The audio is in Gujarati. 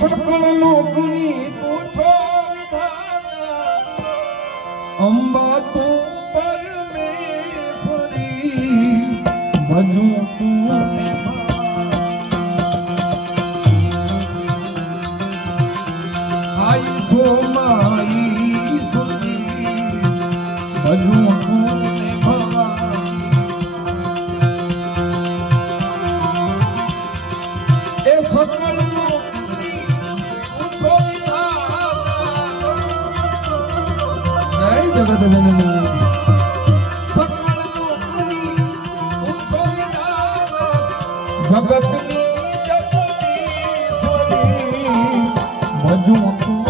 સકળ લોકની પૂછો વિધાતા અંબા તું પરમેશ્વરી ભજું તું આઈ છો માઈ સુરી ભજું તું ભવાની એ સકળ જગત જગતની ભજું